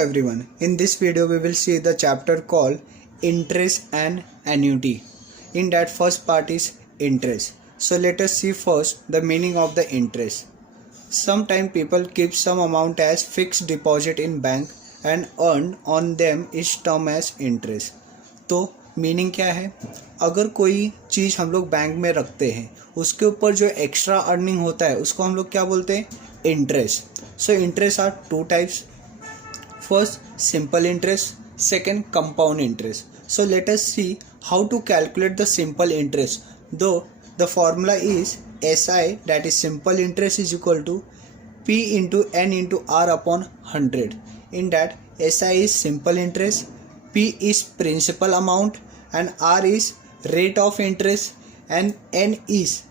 everyone. In this video we will see the chapter called interest and annuity. In that first part is interest. So let us see first the meaning of the interest. Sometimes people keep some amount as fixed deposit in bank and earn on them is term as interest. तो meaning क्या है? अगर कोई चीज़ हम लोग bank में रखते हैं उसके ऊपर जो एक्स्ट्रा अर्निंग होता है उसको हम लोग क्या बोलते हैं? Interest. So interest are two types. First, simple interest. Second, compound interest. So let us see how to calculate the simple interest. Though the formula is SI, that is simple interest, is equal to P into N into R upon 100. In that SI is simple interest, P is principal amount, and R is rate of interest, and N is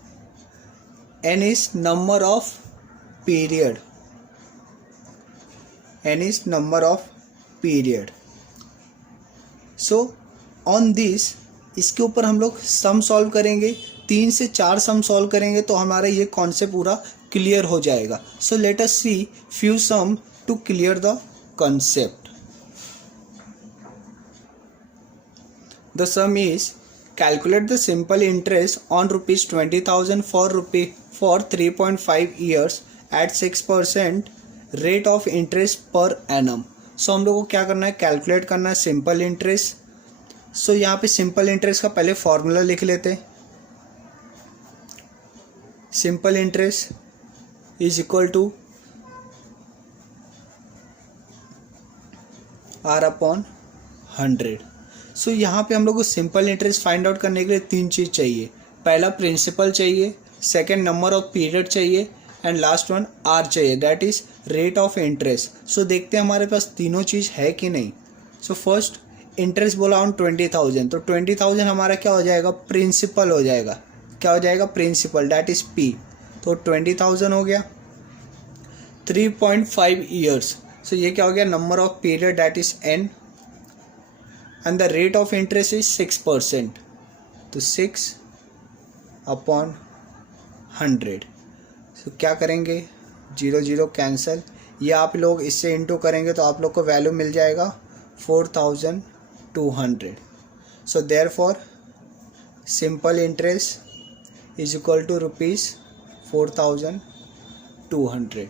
number of period. N is number of period. So on this, इसके ऊपर हम लोग sum solve करेंगे. 3 से 4 sum solve करेंगे तो हमारा ये कॉन्सेप्ट पूरा क्लियर हो जाएगा. So let us see few sum to clear the concept. The sum is calculate the simple interest on ₹20,000 for 3.5 years at 6% rate of interest per annum. So हम लोग को क्या करना है? कैलकुलेट करना है सिंपल इंटरेस्ट. सो यहाँ पे सिंपल इंटरेस्ट का पहले फॉर्मूला लिख लेते हैं. Simple interest is equal to R upon 100. So यहाँ पे हम लोग को सिंपल इंटरेस्ट फाइंड आउट करने के लिए 3 चीज़ चाहिए. पहला प्रिंसिपल चाहिए, सेकेंड नंबर ऑफ पीरियड चाहिए, एंड लास्ट वन आर चाहिए, that is rate of interest. So देखते हैं हमारे पास तीनों चीज़ है कि नहीं. सो फर्स्ट इंटरेस्ट बोला ऑन 20,000, तो 20,000 हमारा क्या हो जाएगा? प्रिंसिपल हो जाएगा. क्या हो जाएगा? Principal, that is P. तो 20,000 हो गया. 3.5 ईयर्स, सो ये क्या हो गया? Number of period, that is an, and the rate of interest is 6%. तो 6 अपॉन 100. तो क्या करेंगे? 0 0 कैंसिल. ये आप लोग इससे इंटू करेंगे तो आप लोग को वैल्यू मिल जाएगा 4,200. So therefore simple interest is equal to ₹4,200.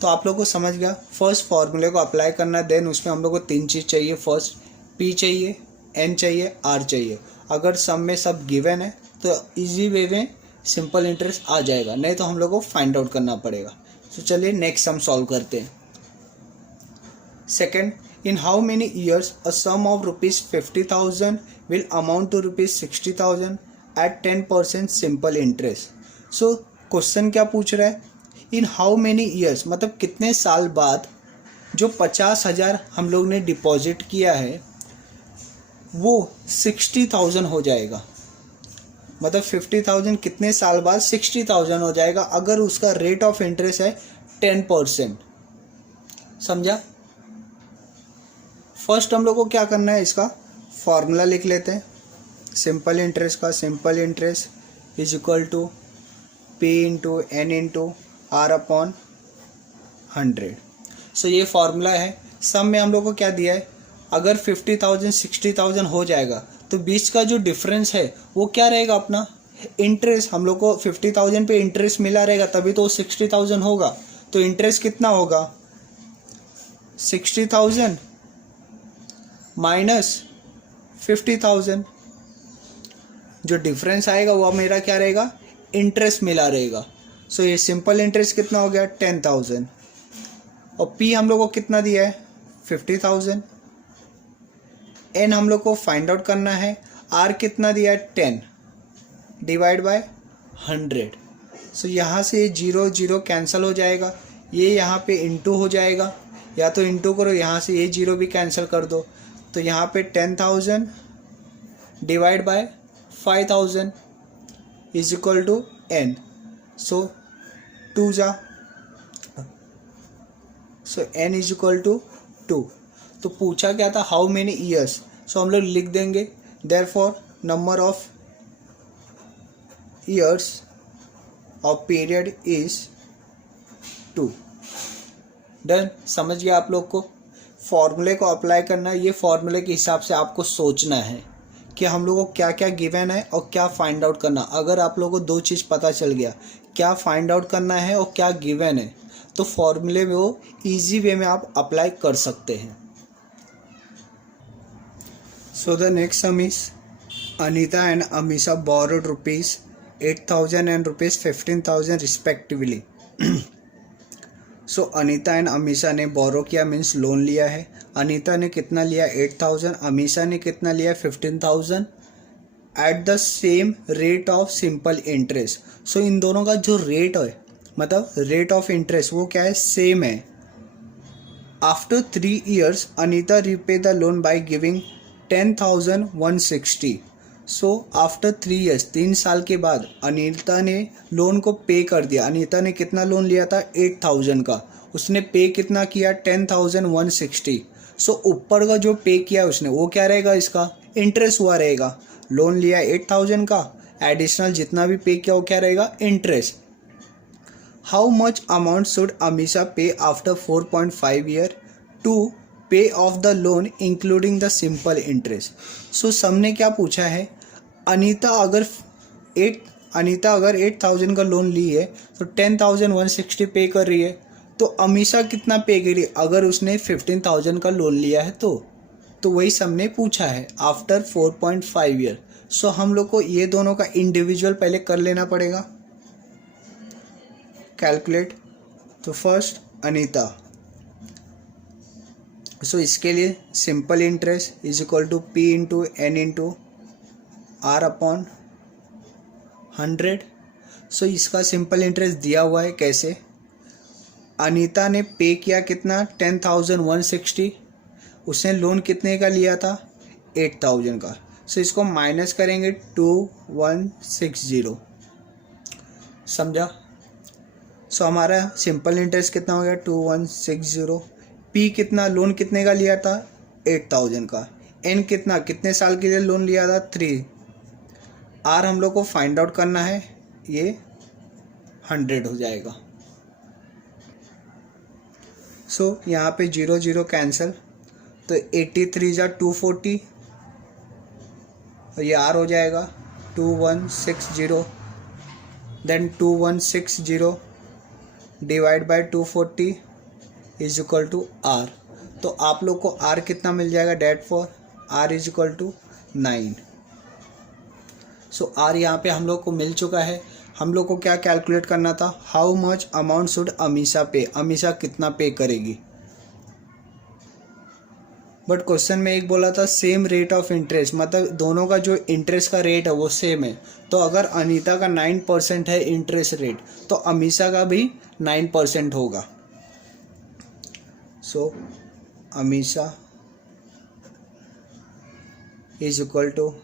तो आप लोग को समझ गया. फर्स्ट फार्मूले को अप्लाई करना, देन उसमें हम लोग को 3 चीज़ चाहिए. फर्स्ट पी चाहिए, एन चाहिए, आर चाहिए. अगर सम में सब गिवन है तो इजी वे में सिंपल इंटरेस्ट आ जाएगा, नहीं तो हम लोग को फाइंड आउट करना पड़ेगा. तो चलिए नेक्स्ट सम सॉल्व करते हैं. Second, in how many years a sum of ₹50,000 will amount to ₹60,000 at 10% simple interest. So question क्या पूछ रहा है? इन हाउ मेनी ईयर्स मतलब कितने साल बाद जो 50,000 हम लोग ने डिपॉजिट किया है वो 60,000 हो जाएगा. मतलब 50,000 कितने साल बाद 60,000 हो जाएगा अगर उसका रेट ऑफ इंटरेस्ट है 10%. समझा? फर्स्ट हम लोग को क्या करना है? इसका फॉर्मूला लिख लेते हैं. सिंपल इंटरेस्ट का simple interest is equal to P into N into R upon 100. So ये फॉर्मूला है. सम में हम लोग को क्या दिया है? अगर 50,000 60,000 हो जाएगा तो बीच का जो डिफरेंस है वो क्या रहेगा? अपना इंटरेस्ट. हम लोग को 50,000 पे इंटरेस्ट मिला रहेगा तभी तो 60,000 होगा. तो इंटरेस्ट कितना होगा? 60,000 माइनस 50,000. जो डिफरेंस आएगा वो मेरा क्या रहेगा? इंटरेस्ट मिला रहेगा. सो ये सिंपल इंटरेस्ट कितना हो गया? 10,000. और पी हम लोग को कितना दिया है? 50,000. एन हम लोग को फाइंड आउट करना है. आर कितना दिया है? 10 डिवाइड बाय 100. सो यहाँ से 0 0 कैंसिल हो जाएगा. ये यहाँ पे इंटू हो जाएगा, या तो इंटू करो, यहाँ से ये 0 भी कैंसिल कर दो. तो यहाँ पे 10,000 divide by 5,000 is equal to N. So 2 जा, so N is equal to 2. तो पूछा क्या था? How many years. सो हम लोग लिख देंगे therefore number of years of period is 2. Done. समझ गया आप लोग को? फॉर्मूले को अप्लाई करना है, ये फॉर्मूले के हिसाब से आपको सोचना है कि हम लोगों को क्या क्या गिवन है और क्या फाइंड आउट करना। अगर आप लोगों को दो चीज़ पता चल गया, क्या फाइंड आउट करना है और क्या गिवन है, तो फॉर्मूले में वो ईजी वे में आप अप्लाई कर सकते हैं। So the next sum is Anita and Amisha borrowed ₹8,000 and ₹15,000 respectively. So Anita and Amisha ने बोरो किया, मीन्स लोन लिया है। अनीता ने कितना लिया 8,000, अमीशा ने कितना लिया 15,000 at the same rate of simple interest. So इन दोनों का जो रेट है, मतलब रेट ऑफ इंटरेस्ट, वो क्या है, सेम है। After 3 years Anita repay the loan by giving 10,160। So after 3 years 3 साल के बाद अनीता ने लोन को पे कर दिया। अनीता ने कितना लोन लिया था 8,000 का, उसने पे कितना किया 10,160। सो ऊपर का जो पे किया उसने वो क्या रहेगा, इसका इंटरेस्ट हुआ रहेगा। लोन लिया 8,000 का, एडिशनल जितना भी पे किया वो क्या रहेगा, interest. How much amount should Amisha pay after 4.5 year to pay off the loan including the simple interest. So सबने क्या पूछा है, अनीता अगर 8,000 का लोन ली है तो 10,160 पे कर रही है, तो अमीशा कितना पे करी अगर उसने 15,000 का लोन लिया है तो वही सबने पूछा है आफ्टर 4.5 year। सो हम लोग को ये दोनों का इंडिविजुअल पहले कर लेना पड़ेगा, कैलकुलेट। तो फर्स्ट अनीता, सो इसके लिए simple interest is equal to P into N into R upon 100। So इसका सिंपल इंटरेस्ट दिया हुआ है, कैसे, अनीता ने पे किया कितना 10,160, उसने लोन कितने का लिया था 8,000 का। सो इसको माइनस करेंगे 2160, समझा। सो हमारा सिंपल इंटरेस्ट कितना हो गया 2160। पी कितना, लोन कितने का लिया था 8,000 का। एन कितना, कितने साल के लिए लोन लिया था 3। आर हम लोग को फाइंड आउट करना है, ये 100 हो जाएगा। सो यहाँ पे 0 0 कैंसिल, तो 83 जा 240 और ये आर हो जाएगा 2160। Then 2160 divide by 240 is equal to R. तो आप लोग को आर कितना मिल जाएगा, therefore R is equal to 9। So R यहाँ पे हम लोग को मिल चुका है। हम लोग को क्या कैलकुलेट करना था, how much amount should Amisha pay, Amisha कितना पे करेगी। बट क्वेश्चन में एक बोला था सेम रेट ऑफ इंटरेस्ट, मतलब दोनों का जो इंटरेस्ट का रेट है वो सेम है। तो अगर अनीता का 9% है इंटरेस्ट रेट, तो अमीशा का भी 9% होगा। So Amisha is equal to,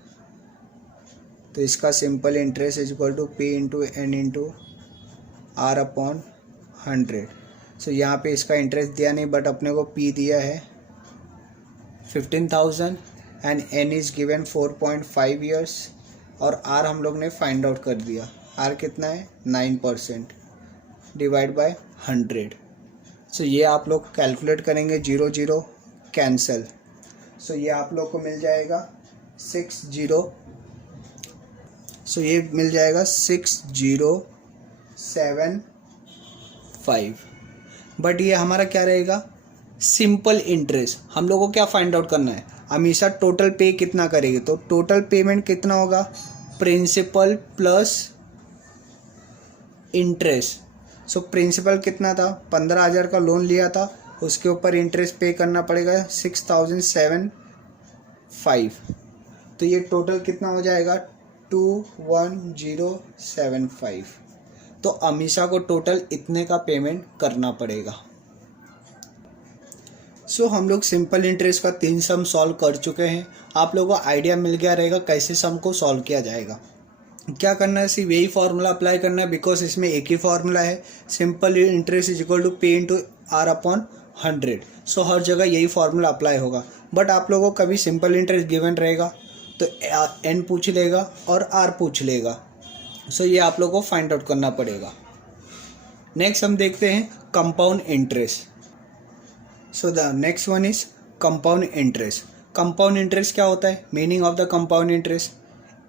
तो इसका simple interest is equal to P into N into R upon 100। So यहाँ पे इसका इंटरेस्ट दिया नहीं, बट अपने को P दिया है 15,000 and N is given 4.5 years और R हम लोग ने फाइंड आउट कर दिया। R कितना है 9% डिवाइड बाय 100। सो ये आप लोग कैलकुलेट करेंगे, 0 0 कैंसिल। सो ये आप लोग को मिल जाएगा 60। सो ये मिल जाएगा 6075। बट ये हमारा क्या रहेगा, सिंपल इंटरेस्ट। हम लोग को क्या फाइंड आउट करना है, अमीशा टोटल पे कितना करेगी। तो टोटल पेमेंट कितना होगा, principal plus interest. So principal कितना था, 15,000 का लोन लिया था, उसके ऊपर इंटरेस्ट पे करना पड़ेगा 6,075। तो ये टोटल कितना हो जाएगा 21075। तो अमीशा को टोटल इतने का पेमेंट करना पड़ेगा। सो हम लोग सिंपल इंटरेस्ट का 3 सम सॉल्व कर चुके हैं। आप लोगों को आइडिया मिल गया रहेगा कैसे सम को सॉल्व किया जाएगा। क्या करना है, सिर्फ यही फार्मूला अप्लाई करना है, बिकॉज इसमें एक ही फार्मूला है, simple interest is equal to P into R upon 100। So हर जगह यही फार्मूला अप्लाई होगा। बट आप लोगों को कभी सिंपल इंटरेस्ट गिवन रहेगा तो N पूछ लेगा और R पूछ लेगा। सो ये आप लोगों को फाइंड आउट करना पड़ेगा। नेक्स्ट हम देखते हैं compound interest. So the next one is compound interest. Compound interest क्या होता है? Meaning of the compound interest.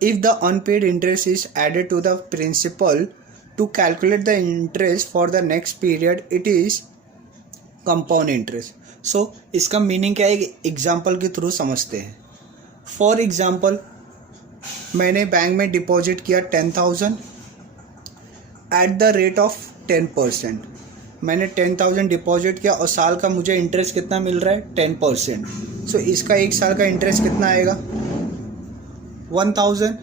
If the unpaid interest is added to the principal to calculate the interest for the next period, it is compound interest. So इसका meaning क्या है, example के through समझते हैं. For example, मैंने bank में deposit किया 10,000 at the rate of 10%. मैंने 10,000 डिपॉजिट किया और साल का मुझे इंटरेस्ट कितना मिल रहा है? 10%. सो इसका एक साल का इंटरेस्ट कितना आएगा? 1,000.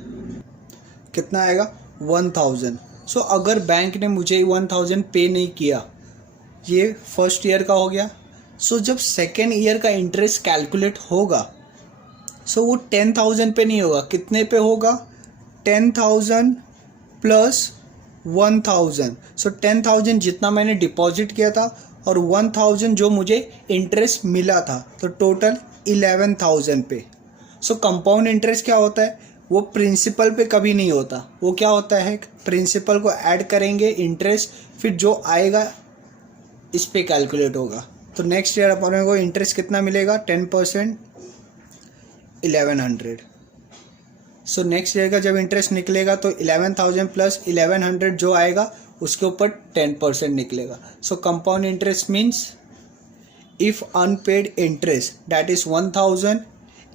कितना आएगा? 1,000. सो अगर बैंक ने मुझे 1,000 पे नहीं किया, ये फर्स्ट ईयर का हो गया. सो जब सेकेंड ईयर का इंटरेस्ट कैलकुलेट होगा, सो वो 10,000 पे नहीं होगा. कितने पे होगा? 10,000 प्लस 1,000. सो 10,000 जितना मैंने डिपॉजिट किया था और 1,000 जो मुझे इंटरेस्ट मिला था, तो टोटल 11,000 पे. सो कंपाउंड इंटरेस्ट क्या होता है? वो प्रिंसिपल पे कभी नहीं होता. वो क्या होता है? प्रिंसिपल को ऐड करेंगे इंटरेस्ट, फिर जो आएगा इस पे कैलकुलेट होगा. तो नेक्स्ट ईयर अपन को इंटरेस्ट कितना मिलेगा? 10%, 1100. सो नेक्स्ट ईयर का जब इंटरेस्ट निकलेगा तो 11,000 प्लस 1100 जो आएगा उसके ऊपर 10% निकलेगा. So compound interest means if unpaid interest that is 1,000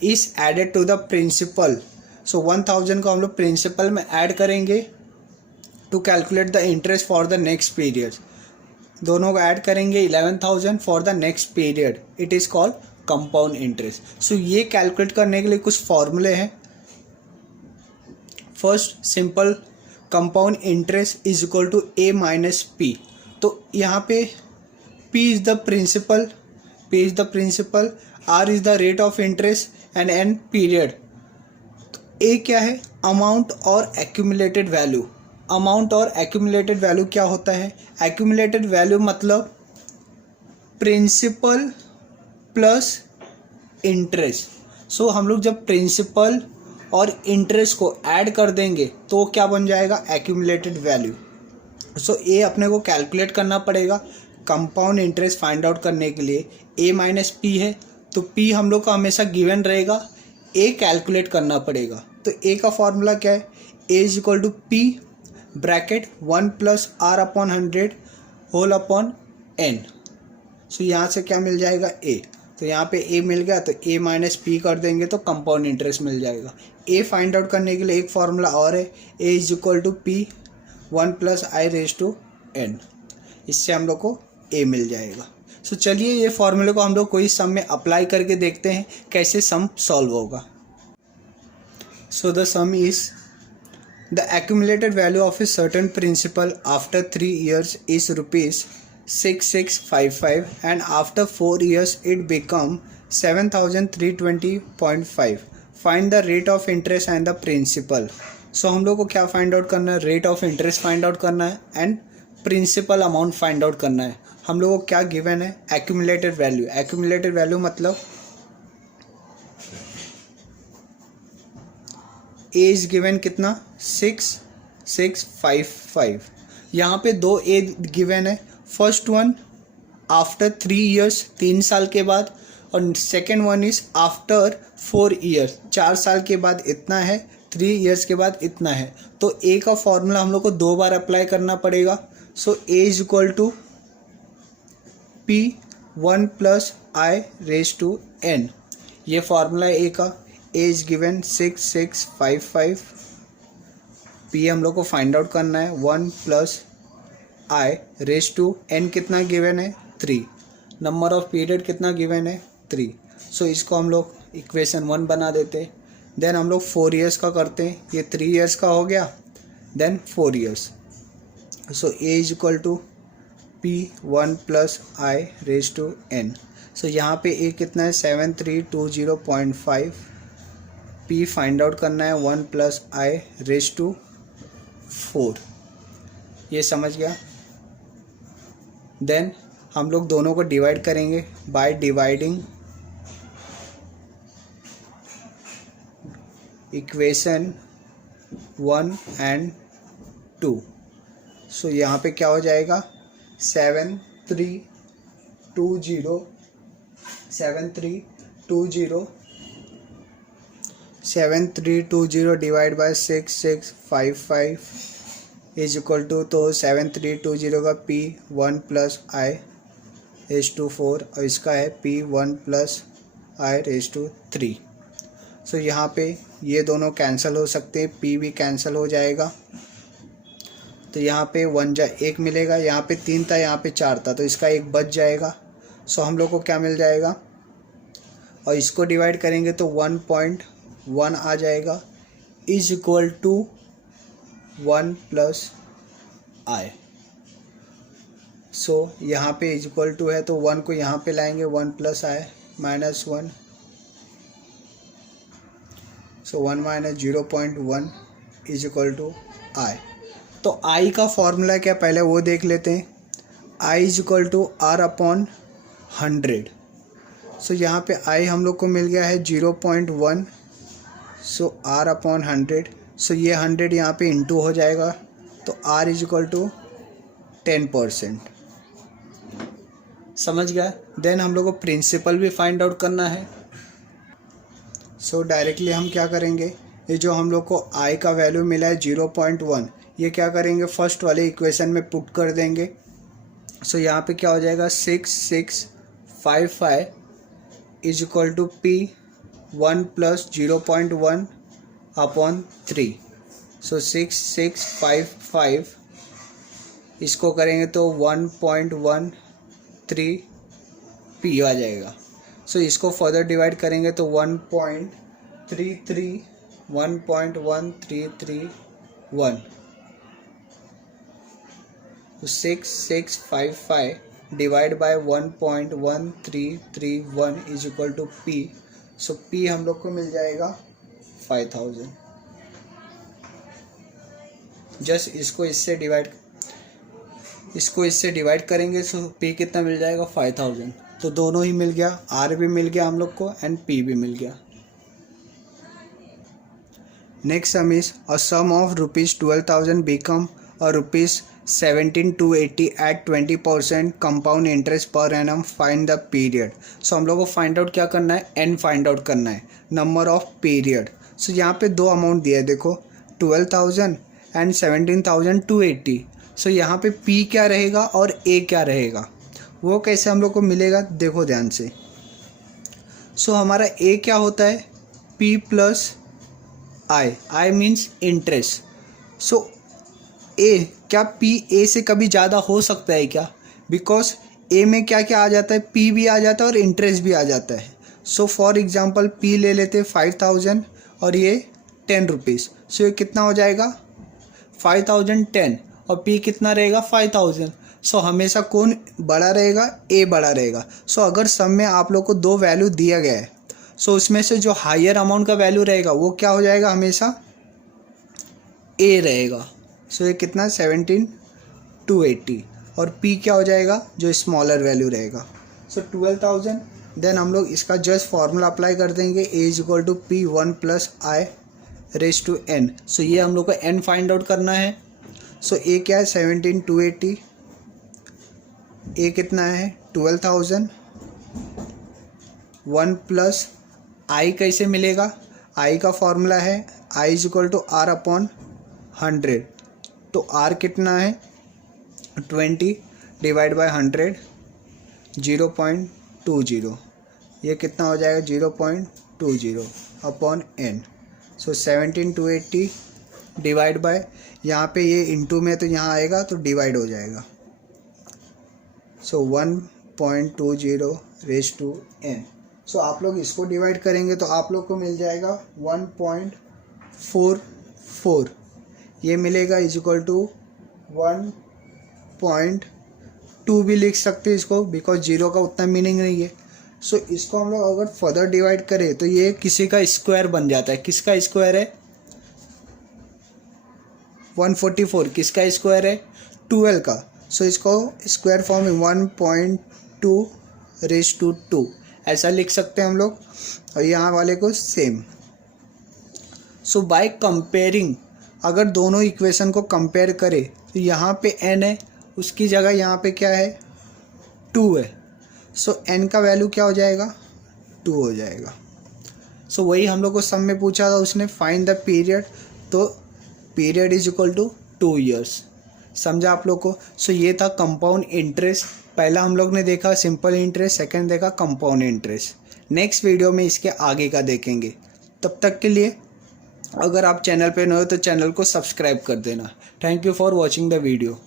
is added to the principal. So 1,000 को हम लोग प्रिंसिपल में ऐड करेंगे to calculate the interest for the next period. दोनों को ऐड करेंगे 11,000 for the next period. It is called compound interest. So ये calculate करने के लिए कुछ फॉर्मूले हैं. First simple, compound interest is equal to A minus P. तो यहाँ पे P is the principal, R is the rate of interest and N period. A क्या है? अमाउंट और एक्यूमुलेटेड वैल्यू. अमाउंट और एक्यूमुलेटेड वैल्यू क्या होता है? एक्यूमुलेटेड वैल्यू मतलब प्रिंसिपल प्लस इंटरेस्ट. सो हम लोग जब प्रिंसिपल और इंटरेस्ट को ऐड कर देंगे तो क्या बन जाएगा? Accumulated value. सो ए अपने को कैलकुलेट करना पड़ेगा. कंपाउंड इंटरेस्ट फाइंड आउट करने के लिए ए माइनस पी है, तो पी हम लोग का हमेशा गिवन रहेगा, ए कैलकुलेट करना पड़ेगा. तो ए का फॉर्मूला क्या है? A is equal to P bracket 1 plus R upon 100 whole upon N. So यहाँ से क्या मिल जाएगा? ए. तो यहाँ पे ए मिल गया तो ए माइनस पी कर देंगे तो कंपाउंड इंटरेस्ट मिल जाएगा. ए फाइंड आउट करने के लिए एक फार्मूला और है, A is equal to P 1 plus I raise to N. इससे हम लोग को ए मिल जाएगा. सो चलिए ये फॉर्मूले को हम लोग कोई सम में अप्लाई करके देखते हैं कैसे सम सॉल्व होगा. So the sum is the accumulated value of a certain principal after 3 years is rupees 6655 and after 4 years it become 7,320.5. Find the rate of interest and the principal. So हम लोग को क्या find out करना है? Rate of interest find out करना है and principal amount find out करना है. हम लोग को क्या गिवन है? Accumulated value. एक्यूमुलेटेड वैल्यू मतलब ए इज गिवन कितना? 6655. यहाँ पे दो ए गिवन है. फर्स्ट वन आफ्टर 3 ईयर्स, 3 साल के बाद, और second one is after 4 years, 4 साल के बाद इतना है, 3 ईयर्स के बाद इतना है. तो ए का फॉर्मूला हम लोग को 2 बार अप्लाई करना पड़ेगा. So A is equal to P 1 plus I raise to N. ये फॉर्मूला ए का. A is given 6655. पी हम लोग को फाइंड आउट करना है 1 plus I raise to N. कितना गिवन है? 3. नंबर ऑफ पीरियड कितना गिवन है? 3. सो इसको हम लोग इक्वेशन 1 बना देते हैं. देन हम लोग 4 ईयर्स का करते हैं. ये 3 ईयर्स का हो गया, then 4 years. So A is equal to P 1 plus I raise to N. So यहाँ पे ए कितना है? 7320.5. पी फाइंड आउट करना है 1 प्लस आई रेज टू 4. ये समझ गया. देन हम लोग दोनों को डिवाइड करेंगे by dividing equation 1 and 2. So यहाँ पे क्या हो जाएगा? 7320 7320 divide by 6655 is equal to, तो 7320 का P 1 plus I raise to 4 और इसका है P 1 plus I raise to 3। So यहाँ पे ये दोनों कैंसिल हो सकते हैं, P भी कैंसिल हो जाएगा, तो यहाँ पे 1 मिलेगा, यहाँ पे 3 था, यहाँ पे 4 था, तो इसका 1 बच जाएगा। सो हम लोग को क्या मिल जाएगा, और इसको डिवाइड करेंगे तो 1.1 आ जाएगा इज इक्वल टू 1 प्लस आई। सो यहाँ पे इज इक्वल टू है तो 1 को यहाँ पे लाएंगे, 1 plus I minus 1, so 1 minus 0.1 is equal to I. तो आई का फॉर्मूला क्या, पहले वो देख लेते हैं। I is equal to R upon 100। So यहाँ पे आई हम लोग को मिल गया है 0.1, सो आर अपॉन 100। सो ये 100 यहाँ पे इंटू हो जाएगा, तो आर इज इक्वल टू 10%। समझ गया। देन हम लोग को प्रिंसिपल भी फाइंड आउट करना है। सो डायरेक्टली हम क्या करेंगे, ये जो हम लोग को आई का वैल्यू मिला है 0.1, ये क्या करेंगे, फर्स्ट वाले इक्वेशन में पुट कर देंगे। सो यहाँ पे क्या हो जाएगा, 6655 is equal to P 1 plus 0.1 upon 3। So 6655 इसको करेंगे तो 1.13 P आ जाएगा। सो इसको फर्दर डिवाइड करेंगे तो 1.1331। तो 6655 divide by 1.1331 is equal to P। So P हम लोग को मिल जाएगा 5000। जस्ट इसको इससे डिवाइड करेंगे, सो P कितना मिल जाएगा, 5000। तो दोनों ही मिल गया, R भी मिल गया हम लोग को एंड P भी मिल गया। Next sum is a sum of ₹12,000 become और ₹17,280 at 20% compound interest per annum, find the period. So हम लोग को फाइंड आउट क्या करना है, एन फाइंड आउट करना है, नंबर ऑफ पीरियड। सो यहाँ पे दो अमाउंट दिया है, देखो 12,000 एंड 17,280। सो यहाँ पे P क्या रहेगा और A क्या रहेगा, वो कैसे हम लोग को मिलेगा, देखो ध्यान से। सो हमारा A क्या होता है, P plus I means interest. So A, क्या P A से कभी ज़्यादा हो सकता है क्या, बिकॉज A में क्या क्या आ जाता है, P भी आ जाता है और इंटरेस्ट भी आ जाता है। सो फॉर एग्जांपल P ले लेते 5000 और ये 10 रुपीज़। सो ये कितना हो जाएगा, 5010 और P कितना रहेगा, 5000। सो हमेशा कौन बड़ा रहेगा, A बड़ा रहेगा। सो अगर सम में आप लोग को दो वैल्यू दिया गया है, सो उसमें से जो हायर अमाउंट का वैल्यू रहेगा वो क्या हो जाएगा, हमेशा A रहेगा। सो ये कितना, 17,280 और P क्या हो जाएगा, जो स्मॉलर वैल्यू रहेगा। सो 12,000। देन हम लोग इसका जस्ट फार्मूला अप्लाई कर देंगे, A is equal to P 1 plus I raise to n। So ये हम लोग को n फाइंड आउट करना है। सो A क्या है, 17,280, A कितना है 12,000, 1 प्लस आई कैसे मिलेगा, आई का फॉर्मूला है I is equal to R upon 100। तो R कितना है 20 डिवाइड बाय 100, 0.20। ये कितना हो जाएगा, 0.20 upon n। So 17,280 divide by, यहाँ पे ये इंटू में तो यहाँ आएगा तो डिवाइड हो जाएगा। सो 1.20 रेज टू n। सो आप लोग इसको डिवाइड करेंगे तो आप लोग को मिल जाएगा 1.44। ये मिलेगा इज इक्वल टू 1.2 भी लिख सकते हैं इसको, बिकॉज जीरो का उतना मीनिंग नहीं है। सो इसको हम लोग अगर फर्दर डिवाइड करें तो ये किसी का स्क्वायर बन जाता है। किसका स्क्वायर है, 144। किसका स्क्वायर है, 12 का। सो इसको स्क्वायर फॉर्म में 1.2 रेज टू 2 ऐसा लिख सकते हैं हम लोग, और यहाँ वाले को सेम। सो बाय कंपेयरिंग, अगर दोनों इक्वेशन को कंपेयर करें तो यहाँ पे n है, उसकी जगह यहाँ पे क्या है 2 है। सो n का वैल्यू क्या हो जाएगा, 2 हो जाएगा। सो वही हम लोग को सम में पूछा था उसने, फाइंड द पीरियड, तो period is equal to 2 years. समझा आप लोग को। सो ये था कंपाउंड इंटरेस्ट। पहला हम लोग ने देखा सिंपल इंटरेस्ट, सेकंड देखा कंपाउंड इंटरेस्ट। नेक्स्ट वीडियो में इसके आगे का देखेंगे। तब तक के लिए अगर आप चैनल पे नए हो तो चैनल को सब्सक्राइब कर देना। Thank you for watching the video.